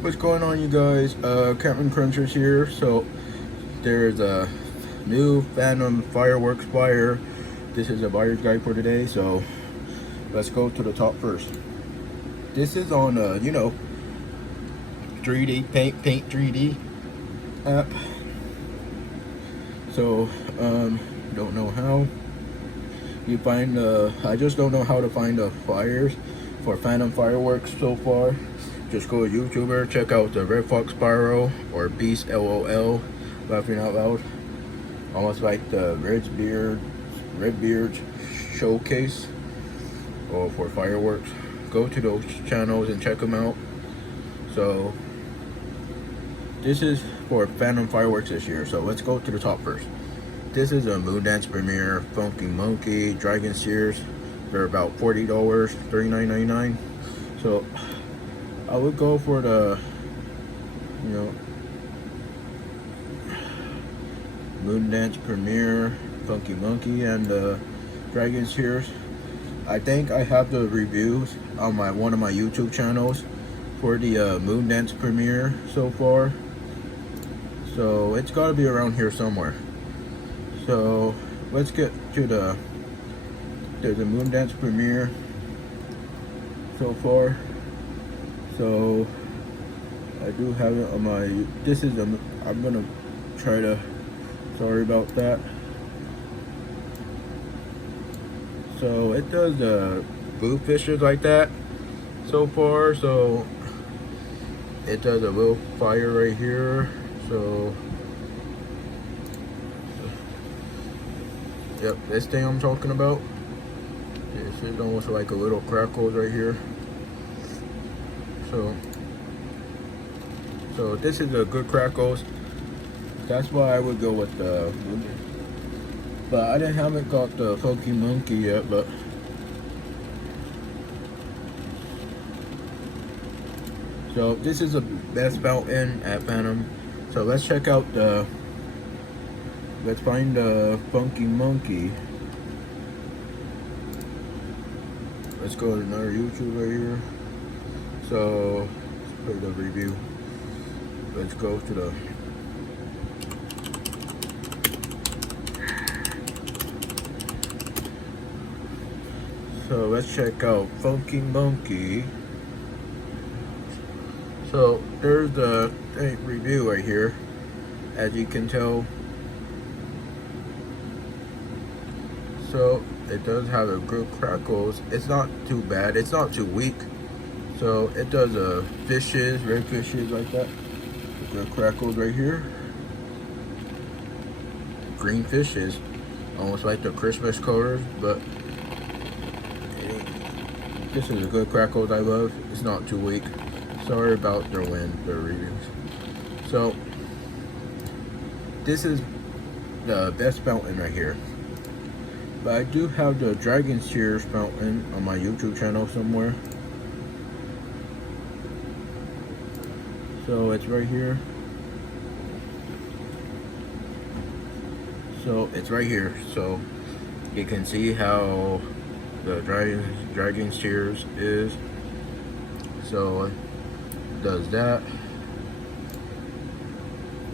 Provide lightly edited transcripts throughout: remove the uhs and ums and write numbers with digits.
What's going on, you guys? Captain Crunchers here. So there's a new Phantom fireworks fire. This is a buyer's guide for today. So let's go to the top first. This is on 3D Paint 3D app. So don't know how you find I just don't know how to find the fires for Phantom fireworks so far. Just go to YouTuber, check out the Red Fox Pyro or Beast LOL, laughing out loud. Almost like the Redbeard showcase or for fireworks. Go to those channels and check them out. So this is for Phantom fireworks this year. So let's go to the top first. This is a Moondance Premiere Funky Monkey Dragon Sears. They're about $40, $39.99. So I would go for the, Moondance Premiere Funky Monkey and the Dragon Sears. I think I have the reviews on one of my YouTube channels for the Moondance Premiere so far. So it's got to be around here somewhere. So let's get to there's a Moondance Premiere so far. So I do have it on my, I'm gonna try to, sorry about that. So it does blue fishes like that so far. So it does a little fire right here. So yep, this thing I'm talking about. This is almost like a little crackles right here. So this is a good crackles. That's why I would go with the. But I haven't got the Funky Monkey yet. But so this is the best fountain at Phantom. So let's check out the. Let's find the Funky Monkey. Let's go to another YouTube right here. So let's play the review. Let's go to the. So let's check out Funky Monkey. So there's the review right here. As you can tell. So it does have a good crackles. It's not too bad. It's not too weak. So it does fishes, red fishes like that. Good crackles right here. Green fishes, almost like the Christmas colors, but this is a good crackles I love. It's not too weak. Sorry about the reviews. So this is the best fountain right here. But I do have the Dragon Sears fountain on my YouTube channel somewhere. So it's right here. So it's right here. So you can see how the Dragon Sears is. So it does that.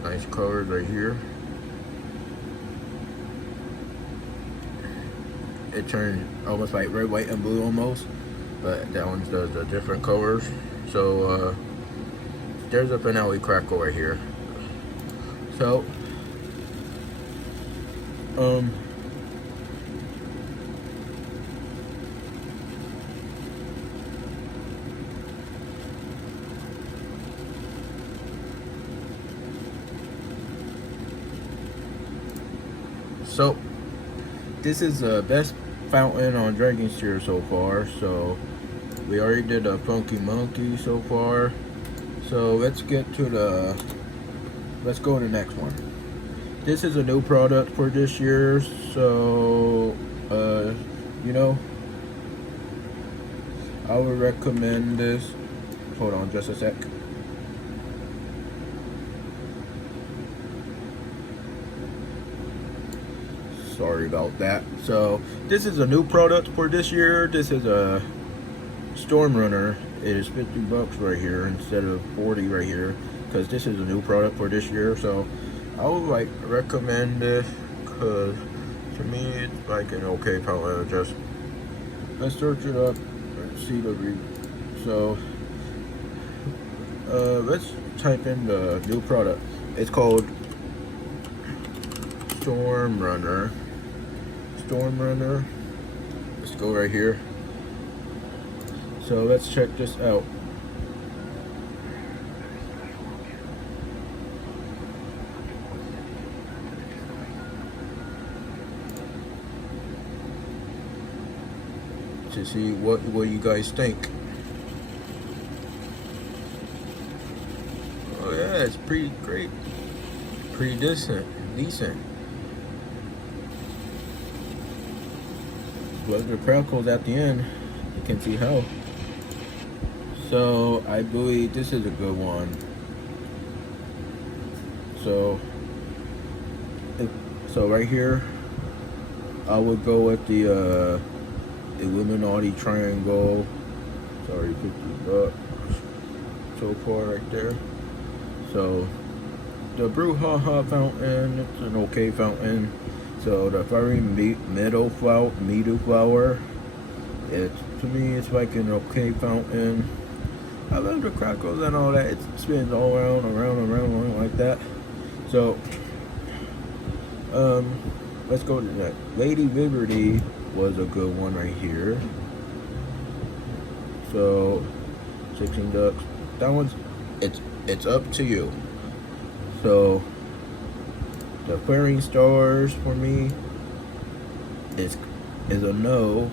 Nice colors right here. It turns almost like red, white, and blue almost, but that one does the different colors. So there's a finale crackle right here. So so this is the best fountain on Dragon Sears so far. So we already did a Funky Monkey so far. So let's go to the next one. This is a new product for this year. So I would recommend this. Hold on just a sec. Sorry about that. So this is a new product for this year. This is a Storm Runner. it is $50 right here instead of 40 right here, because this is a new product for this year. So I would like recommend this, because to me it's like an okay fountain. Just let's search it up and see the review. So let's type in the new product. It's called Storm Runner. Let's go right here. So let's check this out. To see what you guys think. Oh yeah, it's pretty great, pretty decent. But the crackles at the end, you can see how. So I believe this is a good one. So right here, I would go with the Illuminati triangle. Sorry, $50 so far right there. So the brouhaha fountain, it's an okay fountain. So the fiery meadow flower, to me it's like an okay fountain. I love the crackles and all that. It spins all around like that. So let's go to that. Lady Liberty was a good one right here. So $16. That one's it's up to you. So the flaring stars for me is a no.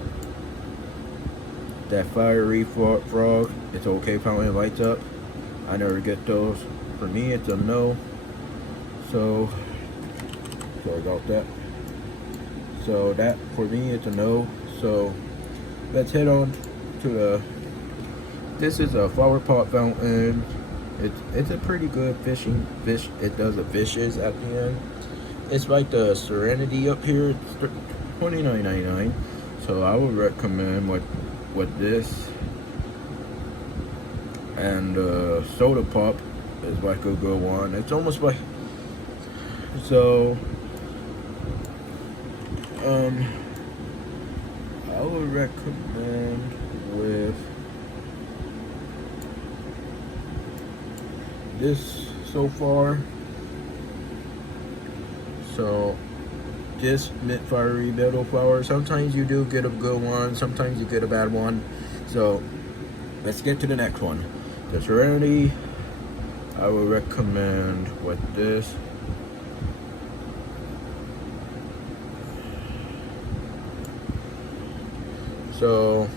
That fiery frog, it's okay fountain, it lights up. I never get those. For me, it's a no. So sorry about that. So that for me, it's a no. So let's head on to this is a flower pot fountain. It's a pretty good fish. It does the fishes at the end. It's like the Serenity up here. It's $29.99. So I would recommend with this. And soda pop is like a good one. It's almost like so. I would recommend with this so far. So this fiery meadow flower, sometimes you do get a good one, sometimes you get a bad one. So let's get to the next one. The Serenity, I would recommend with this. So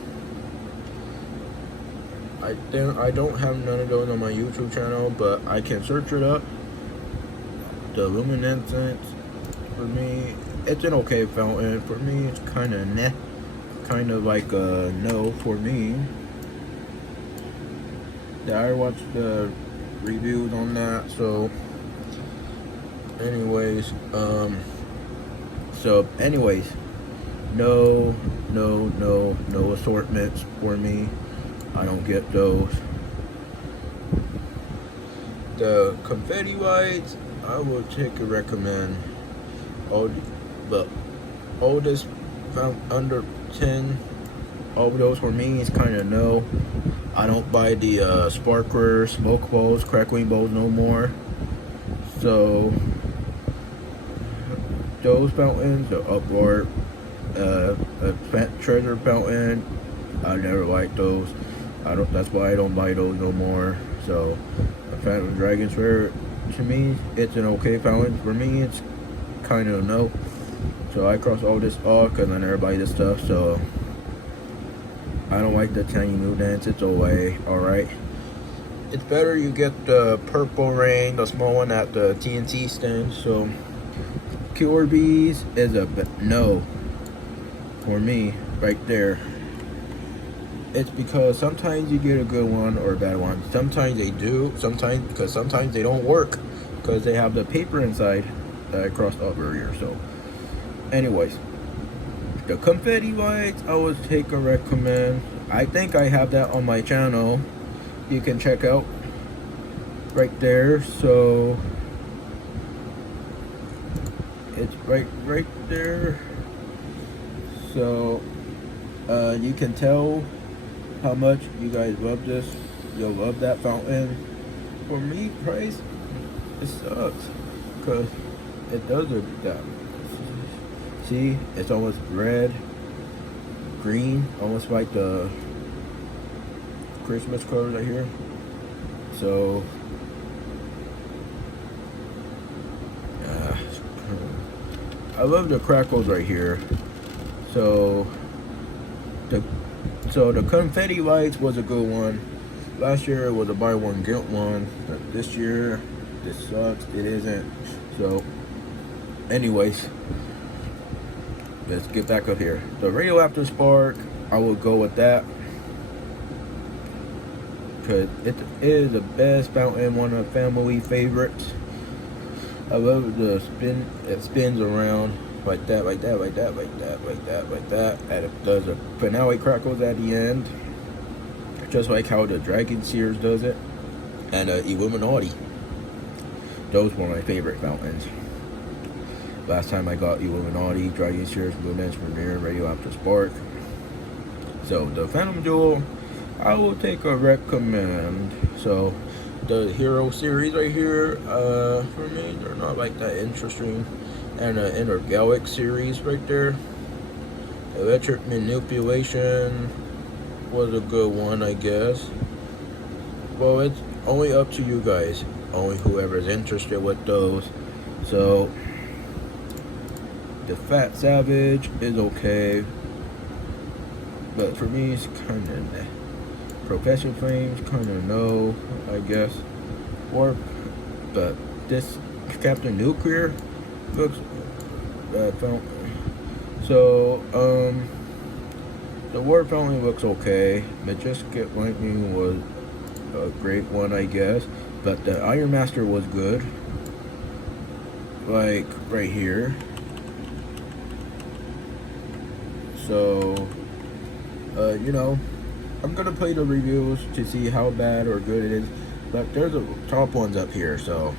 I don't have none of those on my YouTube channel, but I can search it up. The luminescence, for me, it's an okay fountain. For me, it's kind of meh, kind of like a no for me. I watched the reviews on that. So anyways, no assortments for me. I don't get those. The confetti lights, I will take a recommend. But oldest found under 10. All of those for me is kind of no. I don't buy the sparkler, smoke balls, crackling balls no more. So those fountains, the Upward, treasure fountain, I never liked those. That's why I don't buy those no more. So the Phantom Dragon Sphere, to me, it's an okay fountain. For me, it's kind of no. So I cross all this off because I never buy this stuff. So I don't like the tiny moon dance. It's alright. It's better you get the purple rain, the small one at the TNT stand. So Killer Bees is a no for me right there. It's because sometimes you get a good one or a bad one. Sometimes they do. Sometimes they don't work because they have the paper inside that I crossed off earlier. So anyways, the confetti lights, I would take a recommend. I think I have that on my channel. You can check out right there. So it's right there. So you can tell how much you guys love this. You'll love that fountain. For me, price, it sucks because it does look that. See, it's almost red, green, almost like the Christmas color right here. So I love the crackles right here. So the confetti lights was a good one. Last year it was a buy one get one, but this year this sucks. It isn't. So anyways, let's get back up here. The radioactive spark, I will go with that because it is the best fountain, one of the family favorites. I love the spin. It spins around like that, like that, like that, like that, like that, like that, and it does a finale crackles at the end, just like how the Dragon Sears does it, and Illuminati. Those were my favorite fountains. Last time I got Illuminati, Dragon Sears, Moondance Premiere, Radioactive Spark. So the Phantom Jewel, I will take a recommend. So the Hero series right here, for me, they're not like that interesting. And the Intergalactic series right there. Electric Manipulation was a good one, I guess. Well, it's only up to you guys. Only whoever's interested with those. So the Fat Savage is okay, but for me it's kind of Profession Flames, kind of no, I guess. Warp, but this Captain Nuclear looks so the Warp Fountain looks okay. Majestic Lightning was a great one, I guess, but the Iron Master was good, like right here. So you know, I'm gonna play the reviews to see how bad or good it is, but there's the top ones up here. So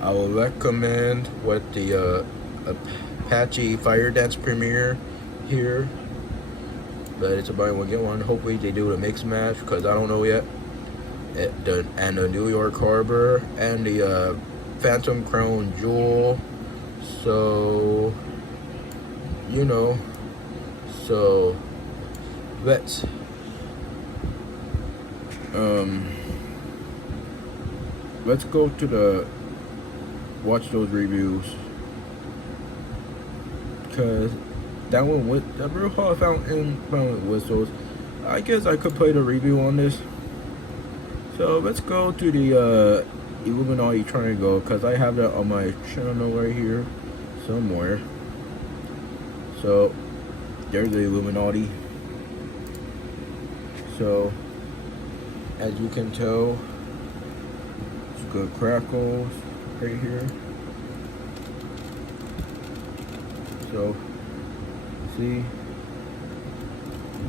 I will recommend what the Apache Fire Dance Premiere here, but it's a buy one get one. Hopefully they do the mix match because I don't know yet. And the New York Harbor and the Phantom Crown Jewel. So you know, so let's go to the watch those reviews, because that one with the Real Hall Fountain whistles, I guess I could play the review on this. So let's go to the Illuminati Triangle, because I have that on my channel right here somewhere. So there's the Illuminati. So as you can tell, it's good crackles right here. So see, you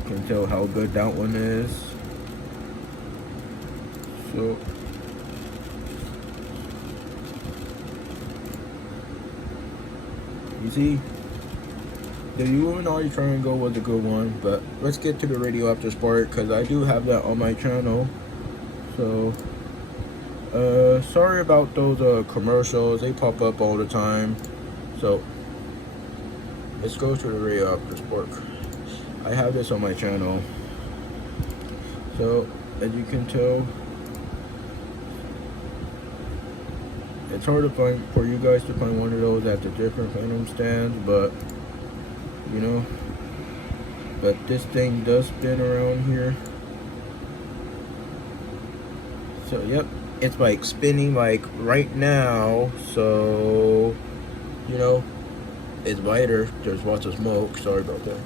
can tell how good that one is. So you see, the Illuminati Triangle was a good one, but let's get to the Radioactive Spark, because I do have that on my channel. So sorry about those commercials, they pop up all the time. So let's go to the Radioactive Spark. I have this on my channel. So as you can tell, it's hard to find for you guys to find one of those at the different Phantom stands, but you know, but this thing does spin around here. So yep, it's like spinning like right now. So you know, it's lighter. There's lots of smoke. Sorry about that.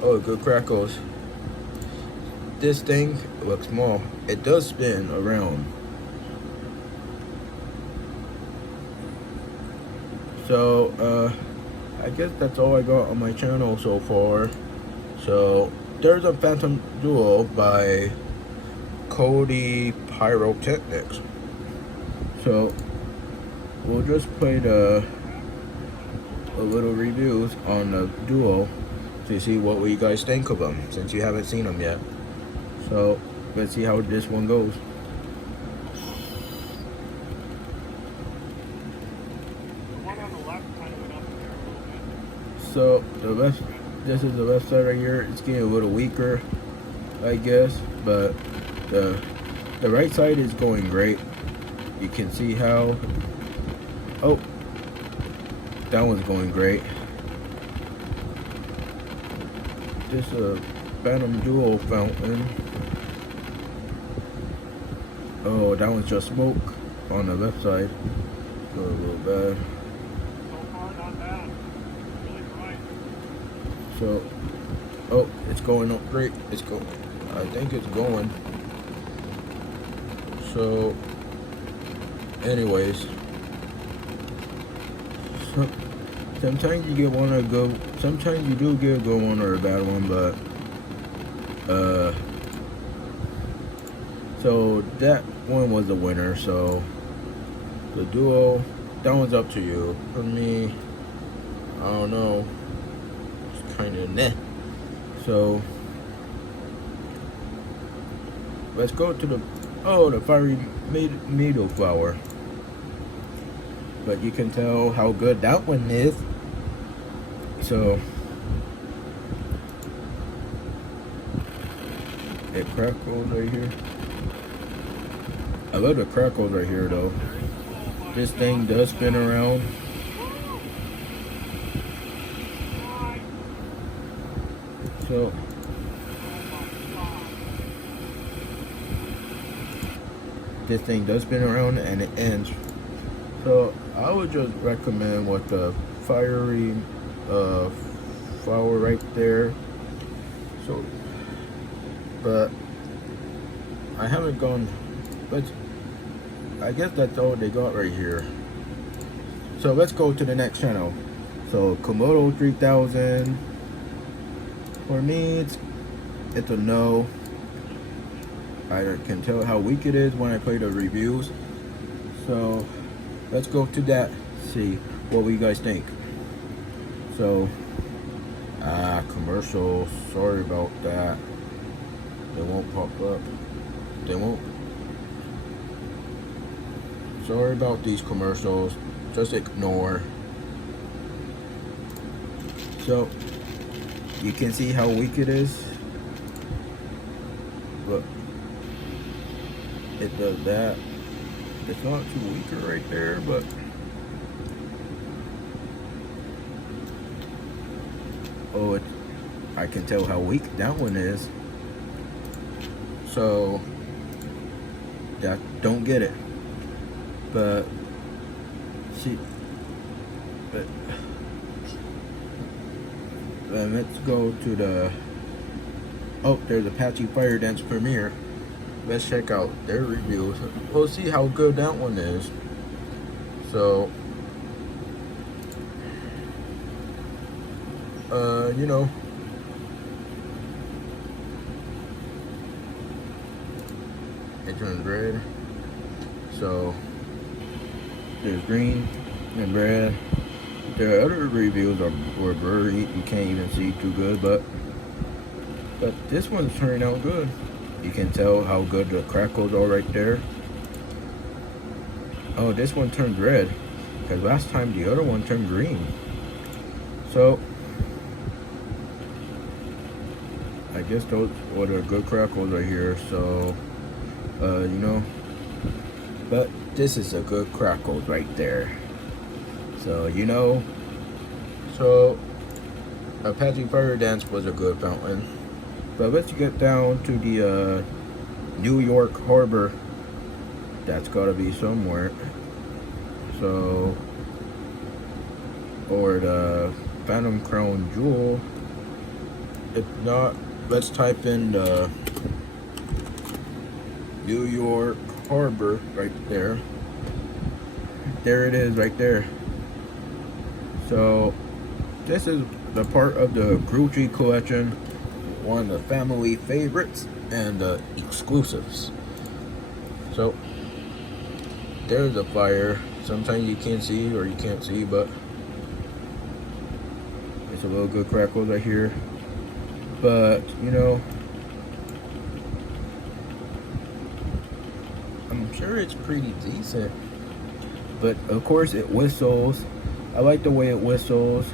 Oh, good crackles. This thing looks small. It does spin around. So I guess that's all I got on my channel so far. So there's a Phantom Duel by Cody Pyrotechnics. So we'll just play a little reviews on the Duo to see what you guys think of them, since you haven't seen them yet. So let's see how this one goes. So the left, this is the left side right here. It's getting a little weaker, I guess, but the right side is going great. You can see how, oh, that one's going great. This is a Phantom Duo fountain. Oh, that one's just smoke on the left side. So a little bad. So far, not bad. Really bright. So, oh, it's going up great. It's going. I think it's going. So, anyways, sometimes you get one or go. Sometimes you do get a good one or a bad one, but so that one was the winner. So the Duo, that one's up to you. For me, I don't know. It's kind of meh. So let's go to the fiery needle flower. But you can tell how good that one is. So it crackles right here. I love the crackles right here though. This thing does spin around. So this thing does spin around and it ends. So I would just recommend with the fiery flower right there. So, but I haven't gone. I guess that's all they got right here. So let's go to the next channel. So Komodo 3000. For me, it's a no. I can tell how weak it is when I play the reviews. So let's go to that. See what you guys think. So commercial. Sorry about that. They won't pop up. They won't. Sorry about these commercials. Just ignore. So you can see how weak it is. Look, it does that. It's not too weaker right there, but oh, I can tell how weak that one is. So that don't get it. But see, but then let's go to the. Oh, there's Apache Fire Dance Premiere. Let's check out their reviews. We'll see how good that one is. So, you know, it turns red. So there's green and red. Their other reviews were blurry. You can't even see too good, but this one's turning out good. You can tell how good the crackles are right there. Oh, this one turned red because last time the other one turned green. So I guess those were the good crackles right here. So you know, but this is a good crackle right there. So you know, so Apache Fire Dance was a good fountain. But let's get down to the New York Harbor. That's gotta be somewhere. So, or the Phantom Crown Jewel. If not, let's type in the New York Harbor right there. There it is right there. So this is the part of the Grucci collection one of the family favorites and exclusives. So there's a fire. Sometimes you can't see or you can't see, but it's a little good crackle right here. But you know, I'm sure it's pretty decent. But of course it whistles. I like the way it whistles,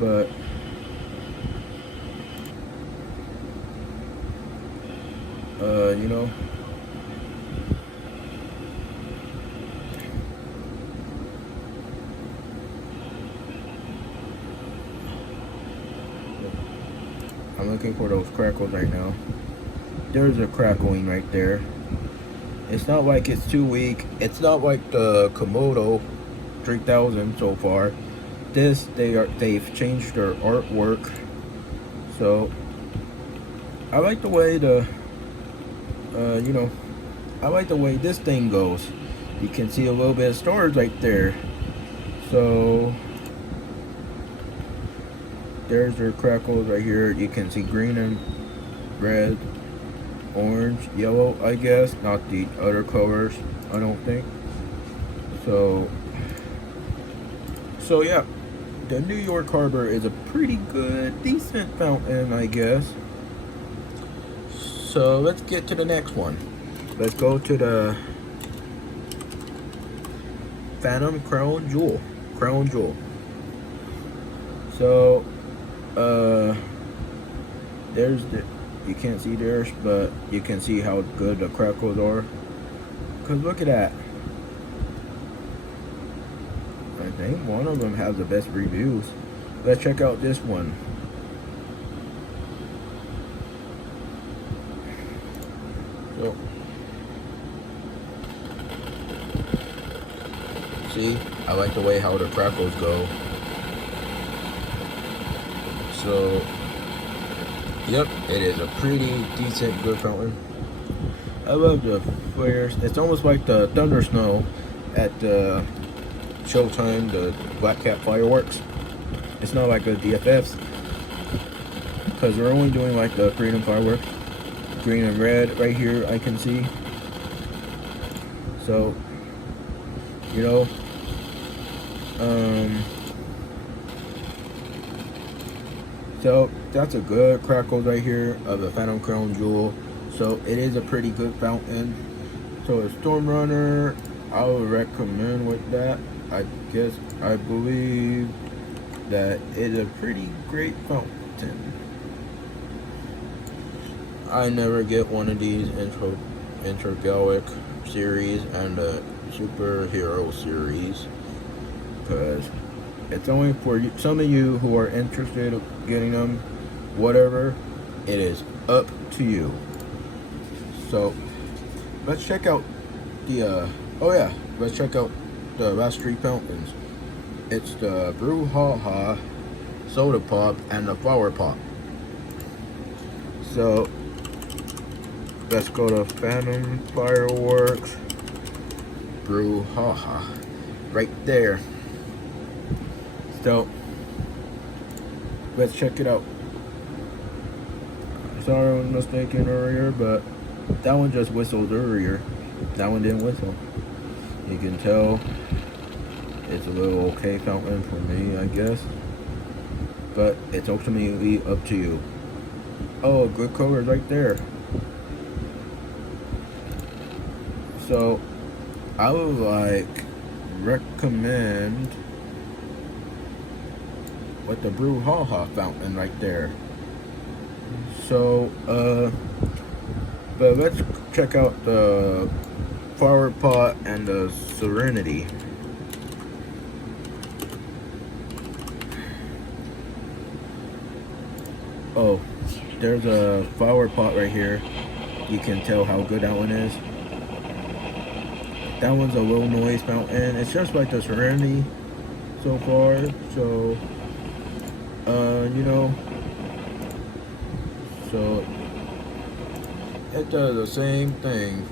but you know, I'm looking for those crackles right now. There's a crackling right there. It's not like it's too weak. It's not like the Komodo 3000 so far. This, they've changed their artwork. So I like the way you know, I like the way this thing goes. You can see a little bit of stars right there. So there's their crackles right here. You can see green and red, orange, yellow, I guess. Not the other colors, I don't think. So yeah, the New York Harbor is a pretty good, decent fountain, I guess. So let's get to the next one. Let's go to the Phantom Crown Jewel. So there's the, you can't see theirs, but you can see how good the crackles are. Cause look at that. I think one of them has the best reviews. Let's check out this one. So, see, I like the way how the crackles go. So, yep, it is a pretty decent, good fountain. I love the flares. It's almost like the thunder snow at the Showtime, the Black Cat fireworks. It's not like the DFFs, because they're only doing like the Freedom fireworks. Green and red right here, I can see. So, you know, so that's a good crackle right here of the Phantom Crown Jewel. So it is a pretty good fountain. So a Storm Runner, I would recommend with that. I guess, I believe that it's a pretty great fountain. I never get one of these intergalactic series and the superhero series, because it's only for you, some of you who are interested in getting them. Whatever, it is up to you. So let's check out the let's check out the last three fountains. It's the Brouhaha, Soda Pop, and the Flower Pop. So let's go to Phantom Fireworks, Brouhaha, right there. So let's check it out. Sorry I was mistaken earlier, but that one just whistled earlier. That one didn't whistle. You can tell it's a little okay fountain for me, I guess. But it's ultimately up to you. Oh, good colors right there. So I would recommend with the Brouhaha fountain right there. So but let's check out the Flower Pot and the Serenity. Oh, there's a Flower Pot right here. You can tell how good that one is. That one's a low noise fountain. It's just like the Serenity so far. So you know, so it does the same thing,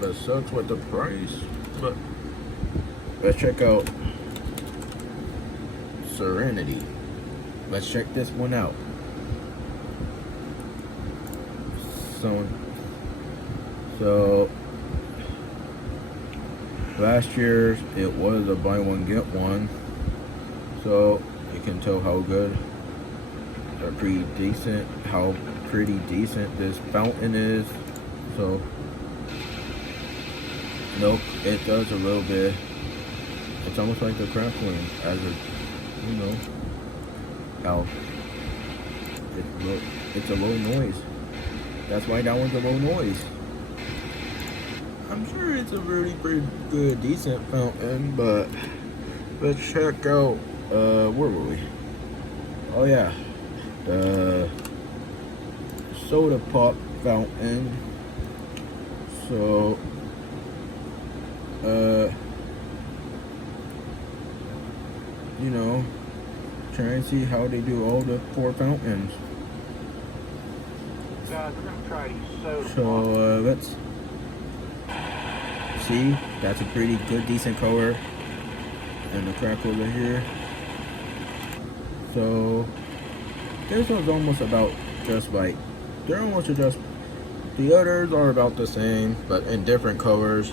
but sucks with the price. But let's check out Serenity. Let's check this one out. zone. So last year it was a buy one get one, so you can tell how good or how pretty decent this fountain is. So nope, it does a little bit. It's almost like the crackling as a, you know, how it's a low noise. That's why that one's a low noise. I'm sure it's a really pretty good, decent fountain, but let's check out, where were we? Oh yeah, the soda pop fountain. So, you know, try and see how they do all the 4 fountains. Guys, we're gonna try these soda So, pops. let's see. That's a pretty good, decent color. And the crack over here. So, this one's almost about just like, they're almost just, the others are about the same, but in different colors.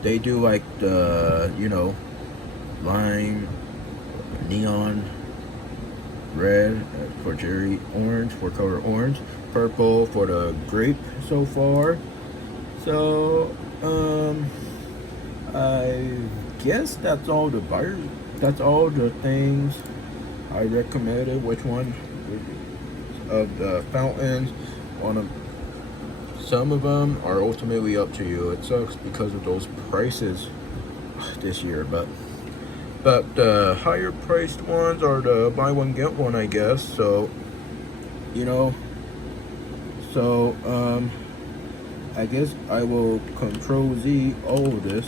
They do like the, you know, lime, neon, red for cherry, orange for color orange, purple for the grape so far. So, I guess that's all the buyers, that's all the things I recommended. Which one of the fountains, some of them are ultimately up to you. It sucks because of those prices this year, but the higher priced ones are the buy one get one, I guess. So, you know, so I guess I will Control Z all of this.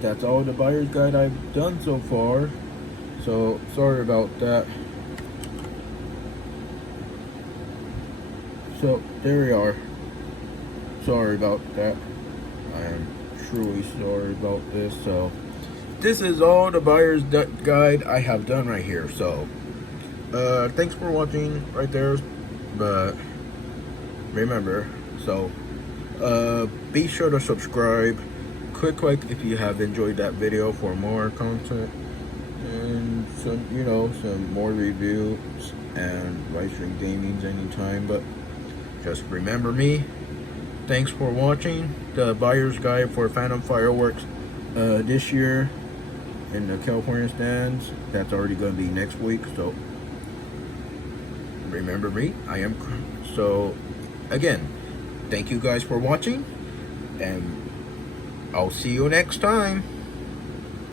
That's all the buyer's guide I've done so far. So sorry about that. So there we are. Sorry about that. I am truly sorry about this. So this is all the buyer's guide I have done right here. So thanks for watching right there. But remember, so be sure to subscribe. Click like if you have enjoyed that video for more content and some, you know, some more reviews and live stream gamings anytime. But just remember me. Thanks for watching the buyer's guide for Phantom Fireworks this year in the California stands. That's already going to be next week. So remember me. So again, thank you guys for watching, and I'll see you next time.